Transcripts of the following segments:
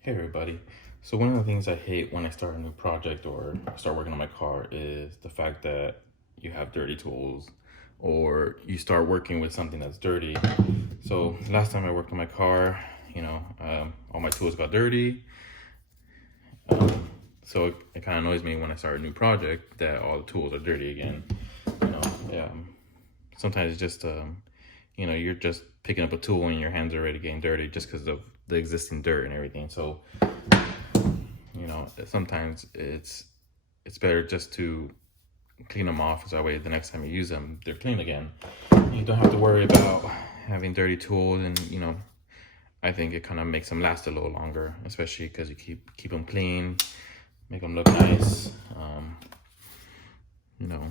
Hey everybody. So one of the things I hate when I start a new project or start working on my car is the fact that you have dirty tools or you start working with something that's dirty. So last time I worked on my car, all my tools got dirty. So it kind of annoys me when I start a new project that all the tools are dirty again. You know, sometimes it's just, you're just picking up a tool and your hands are already getting dirty just because of the existing dirt and everything. So sometimes it's better just to clean them off so that way the next time you use them they're clean again. You don't have to worry about having dirty tools, and I think it kind of makes them last a little longer, especially because you keep them clean, make them look nice. You know,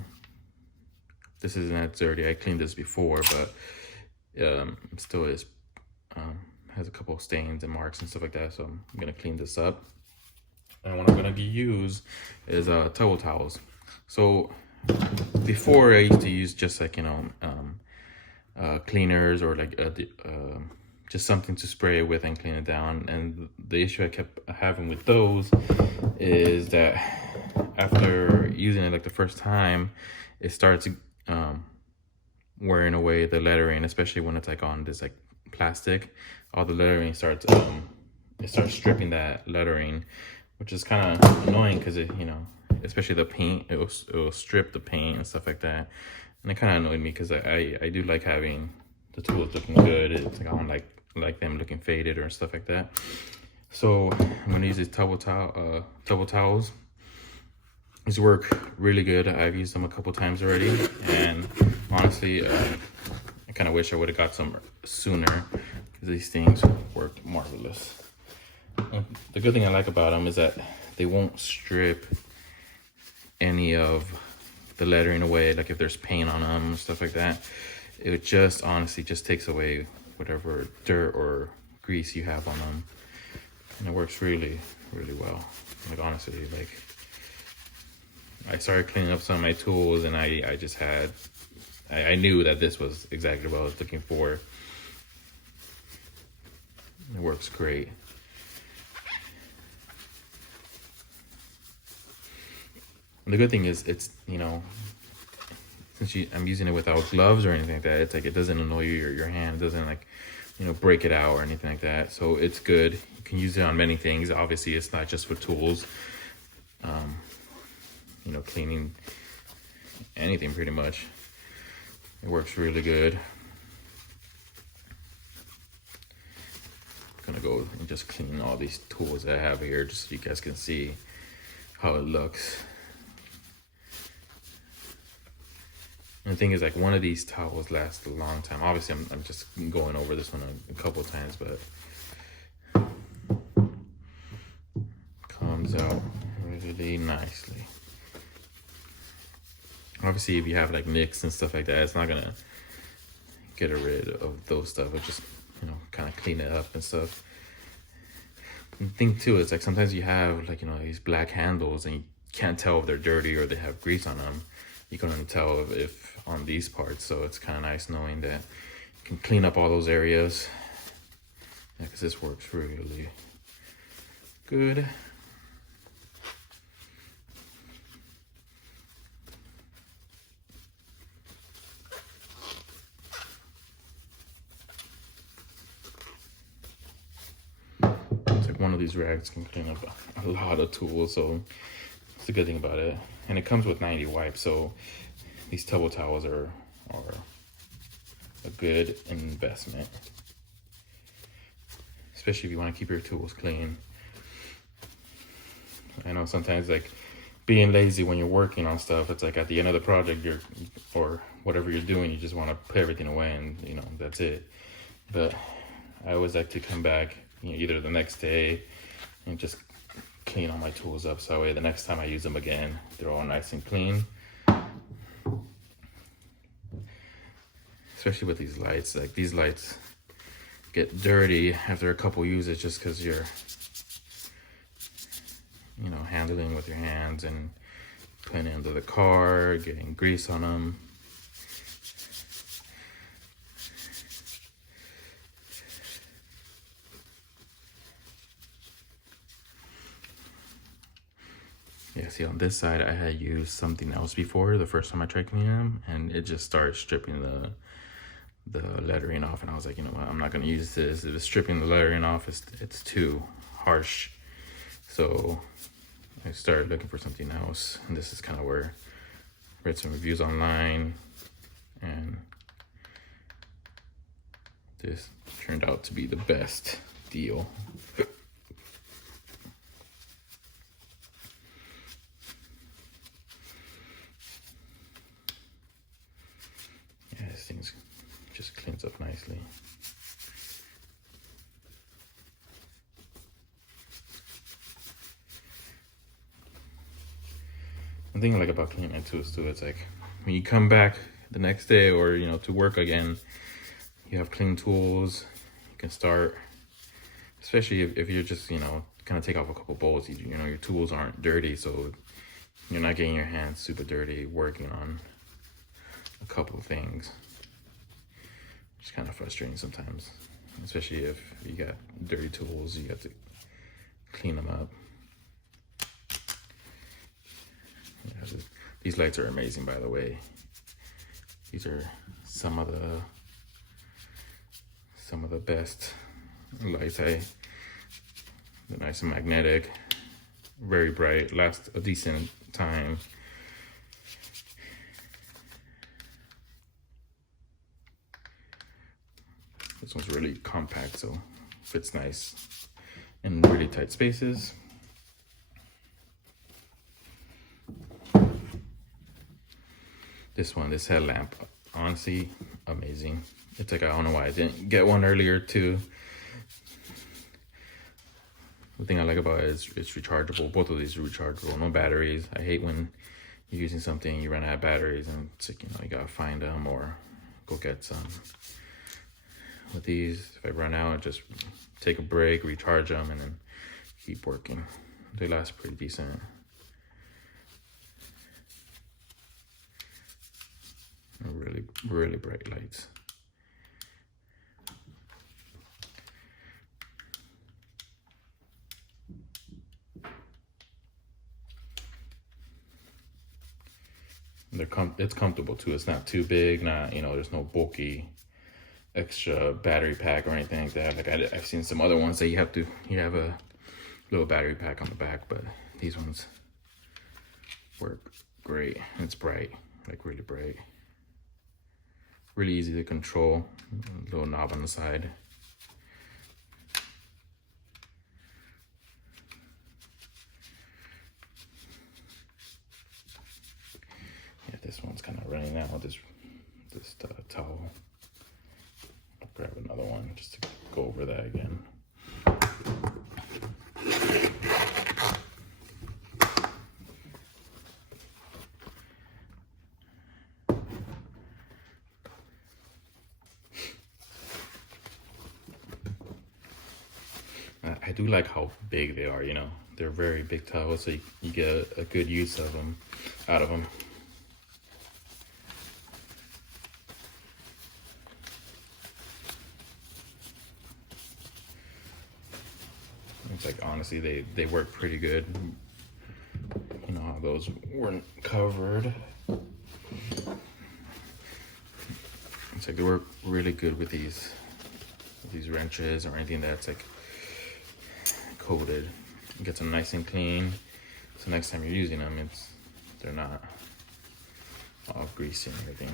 this isn't that dirty. I cleaned this before, but still is has a couple of stains and marks and stuff like that. So I'm gonna clean this up. And what I'm gonna use is towel towels. So before I used to use just like cleaners or like just something to spray with and clean it down. And the issue I kept having with those is that after using it like the first time, it starts wearing away the lettering, especially when it's like on this like plastic. All the lettering starts it starts stripping that lettering, which is kind of annoying because especially the paint, it will strip the paint and stuff like that. And it kind of annoyed me because I do like having the tools looking good. It's like I don't like them looking faded or stuff like that. So I'm gonna use these towel towels. These work really good. I've used them a couple times already, and honestly, I kind of wish I would have got some sooner because these things work marvelous. And the good thing I like about them is that they won't strip any of the lettering away, like if there's paint on them, stuff like that. It just honestly just takes away whatever dirt or grease you have on them, and it works really, really well. Like honestly, like I started cleaning up some of my tools, and I just had, I knew that this was exactly what I was looking for. It works great. And the good thing is it's, since I'm using it without gloves or anything like that, it's like it doesn't annoy your hand. It doesn't like, break it out or anything like that. So it's good. You can use it on many things. Obviously, it's not just for tools. Cleaning anything pretty much. It works really good. I'm gonna go and just clean all these tools that I have here just so you guys can see how it looks. And the thing is, like, one of these towels lasts a long time. Obviously, I'm just going over this one a couple of times, but comes out really nicely. Obviously, if you have like nicks and stuff like that, it's not gonna get rid of those stuff. It just, kind of clean it up and stuff. And the thing too is like sometimes you have like, these black handles and you can't tell if they're dirty or they have grease on them. You can tell if on these parts. So it's kind of nice knowing that you can clean up all those areas. Yeah, because this works really good. One of these rags can clean up a lot of tools, so it's a good thing about it. And it comes with 90 wipes, so these towel towels are a good investment, especially if you want to keep your tools clean. I know sometimes like being lazy when you're working on stuff, it's like at the end of the project or whatever you're doing, you just want to put everything away and that's it. But I always like to come back either the next day and just clean all my tools up so that way the next time I use them again, they're all nice and clean. Especially with these lights, like these lights get dirty after a couple uses just because you're handling with your hands and putting it into the car, getting grease on them. Yeah, see on this side, I had used something else before the first time I tried cleaning them, and it just started stripping the lettering off, and I was like, you know what, I'm not gonna use this. If it's stripping the lettering off, it's too harsh. So I started looking for something else, and this is kind of where I read some reviews online, and this turned out to be the best deal. Yeah, this thing's just cleans up nicely. The thing I like about cleaning my tools too, it's like when you come back the next day or, you know, to work again, you have clean tools. You can start, especially if you're just, you know, kind of take off a couple bolts, you know, your tools aren't dirty, so you're not getting your hands super dirty working on a couple of things. It's kind of frustrating sometimes, especially if you got dirty tools, you got to clean them up. Yeah, these lights are amazing, by the way. These are some of the best lights. They're nice and magnetic, very bright, last a decent time. This one's really compact, so fits nice in really tight spaces. This headlamp, honestly, amazing. It's like, I don't know why I didn't get one earlier too. The thing I like about it is it's rechargeable. Both of these are rechargeable, no batteries. I hate when you're using something, you run out of batteries and it's like, you know, you gotta find them or go get some. With these, if I run out, I just take a break, recharge them, and then keep working. They last pretty decent. Really, really bright lights. It's comfortable too. It's not too big. Not, you know, there's no bulky extra battery pack or anything like that. Like I've seen some other ones that you have a little battery pack on the back, but these ones work great. And it's bright, like really bright. Really easy to control. A little knob on the side. Yeah, this one's kind of running out. This towel. I'll grab another one just to go over that again. I do like how big they are, you know. They're very big towels, so you get a good use of them, out of them. It's like, honestly, they work pretty good. You know how those weren't covered. It's like they work really good with these wrenches or anything that's like coated. It gets them nice and clean, so next time you're using them, they're not all greasy and everything.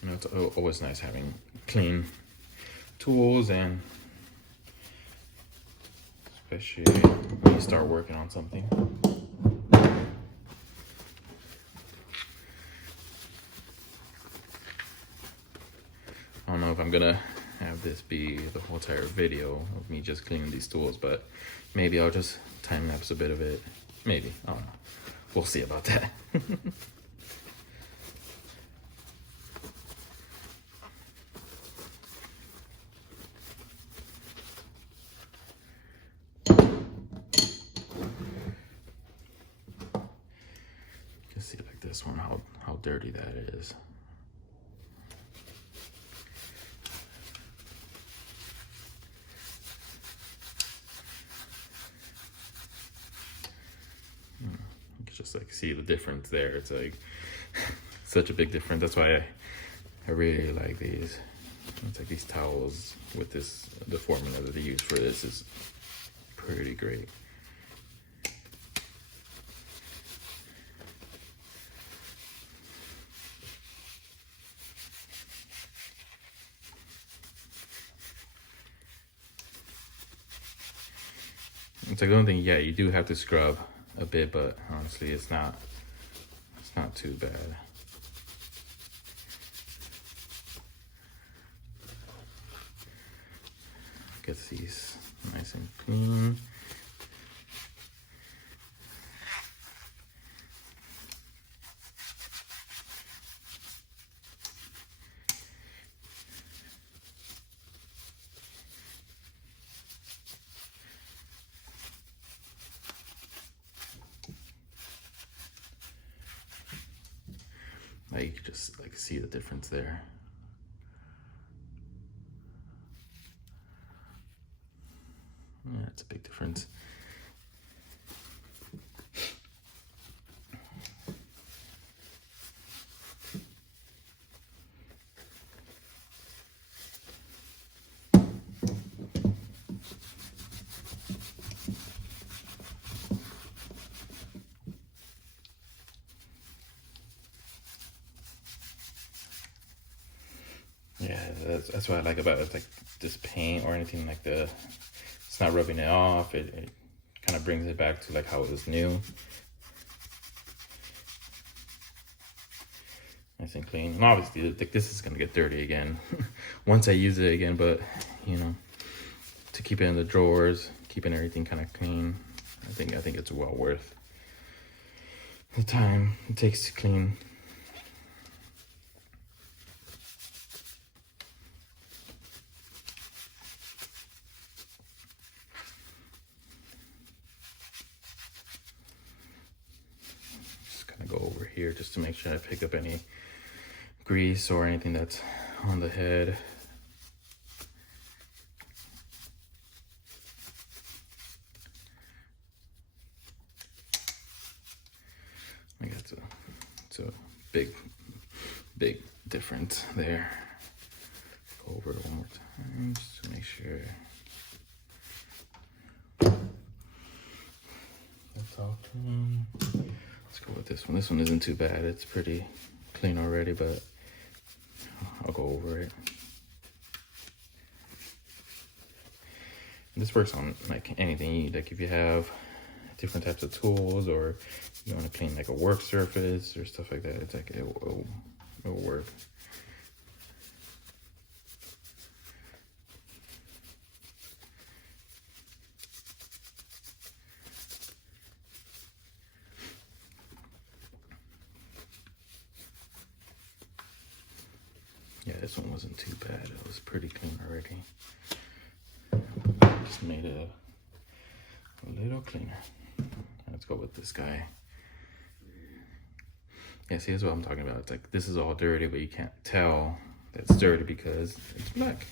You know, it's always nice having clean tools, and especially when you start working on something. I don't know if I'm gonna have this be the whole entire video of me just cleaning these tools, but maybe I'll just time lapse a bit of it. Maybe, I don't know. We'll see about that. this one, how dirty that is. You can just like see the difference there. It's like such a big difference. That's why I really like these. It's like these towels with this, the formula that they use for this is pretty great. It's like the only thing, yeah, you do have to scrub a bit, but honestly, it's not too bad. Get these nice and clean. Like you can just like see the difference there. Yeah, it's a big difference. Yeah, that's what I like about it. Like this paint or anything like it's not rubbing it off. It kind of brings it back to like how it was new. Nice and clean. And obviously, like this is gonna get dirty again once I use it again. But you know, to keep it in the drawers, keeping everything kind of clean, I think it's well worth the time it takes to clean. Go over here just to make sure I pick up any grease or anything that's on the head. I got it's a big difference there. Go over it one more time just to make sure that's all clean. Let's go with this one. This one isn't too bad. It's pretty clean already, but I'll go over it. And this works on like anything. Like if you have different types of tools, or you want to clean like a work surface or stuff like that, it's like it'll work. Yeah, this one wasn't too bad. It was pretty clean already. Just made it a little cleaner. Let's go with this guy. Yeah, see, that's what I'm talking about. It's like this is all dirty, but you can't tell that it's dirty because it's black.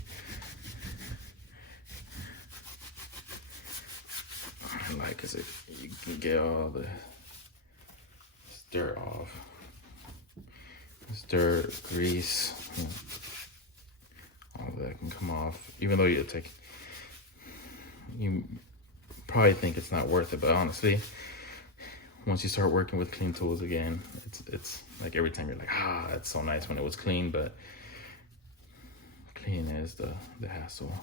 I like because you can get all the dirt off. This dirt, grease, all of that can come off. Even though you probably think it's not worth it, but honestly, once you start working with clean tools again, it's like every time you're like, it's so nice when it was clean, but clean is the hassle.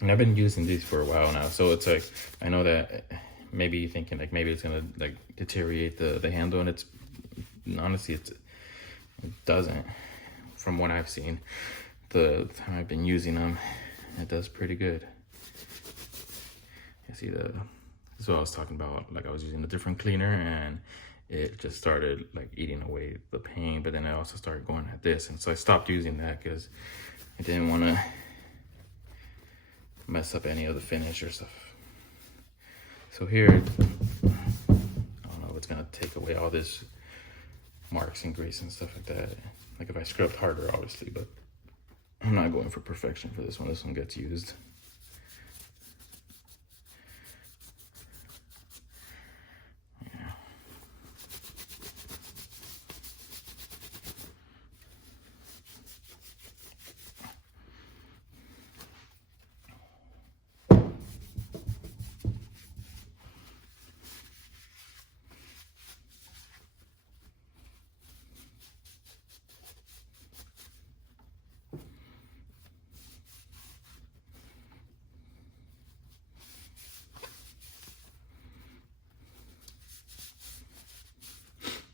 And I've been using these for a while now, so it's like I know that maybe you're thinking like maybe it's gonna like deteriorate the handle, and it's honestly it doesn't. From what I've seen, the time I've been using them, it does pretty good. You see that's what I was talking about. Like I was using a different cleaner and it just started like eating away the paint, but then I also started going at this, and so I stopped using that because I didn't want to mess up any of the finish or stuff. So here, I don't know if it's gonna take away all this marks and grease and stuff like that. Like if I scrubbed harder, obviously, but I'm not going for perfection for this one. This one gets used.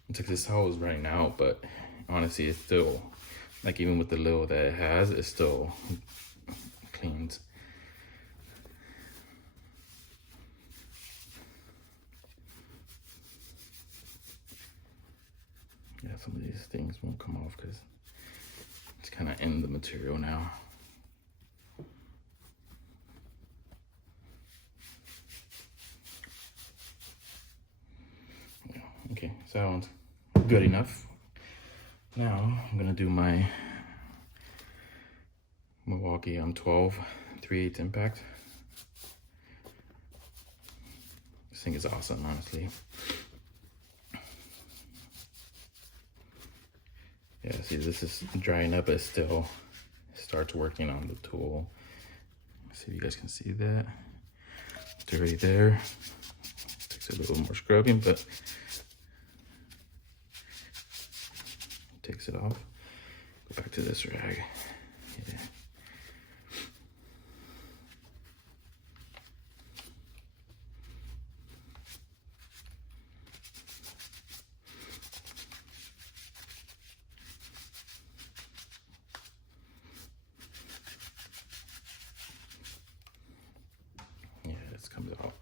It's like this towel is running out, but honestly, it's still, like even with the little that it has, it still cleans. Yeah, some of these things won't come off because it's kind of in the material now. Yeah, okay, sounds good enough. Now I'm gonna do my Milwaukee M12 3/8 impact. This thing is awesome, honestly. Yeah, see, this is drying up, but it still starts working on the tool. Let's see if you guys can see that. It's already there. Takes a little more scrubbing, but takes it off. Go back to this rag. Yeah. Yeah, this comes out.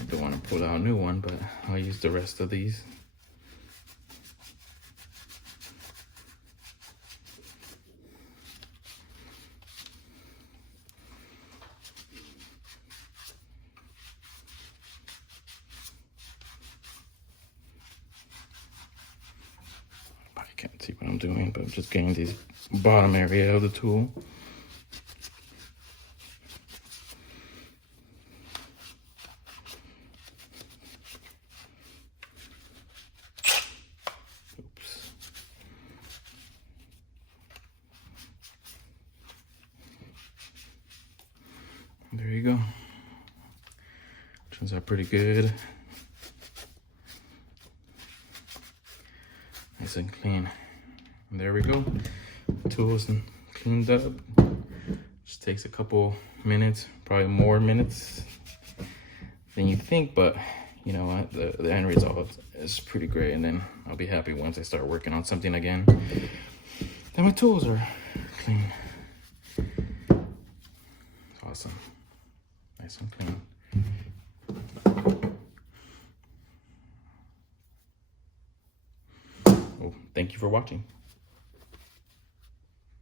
I don't want to pull out a new one, but I'll use the rest of these. I can't see what I'm doing, but I'm just getting this bottom area of the tool. There you go. Turns out pretty good. Nice and clean. And there we go. Tools and cleaned up. Just takes a couple minutes, probably more minutes than you think, but you know what? The end result is pretty great, and then I'll be happy once I start working on something again. Then my tools are clean. It's awesome. Nice and clean. Well, thank you for watching.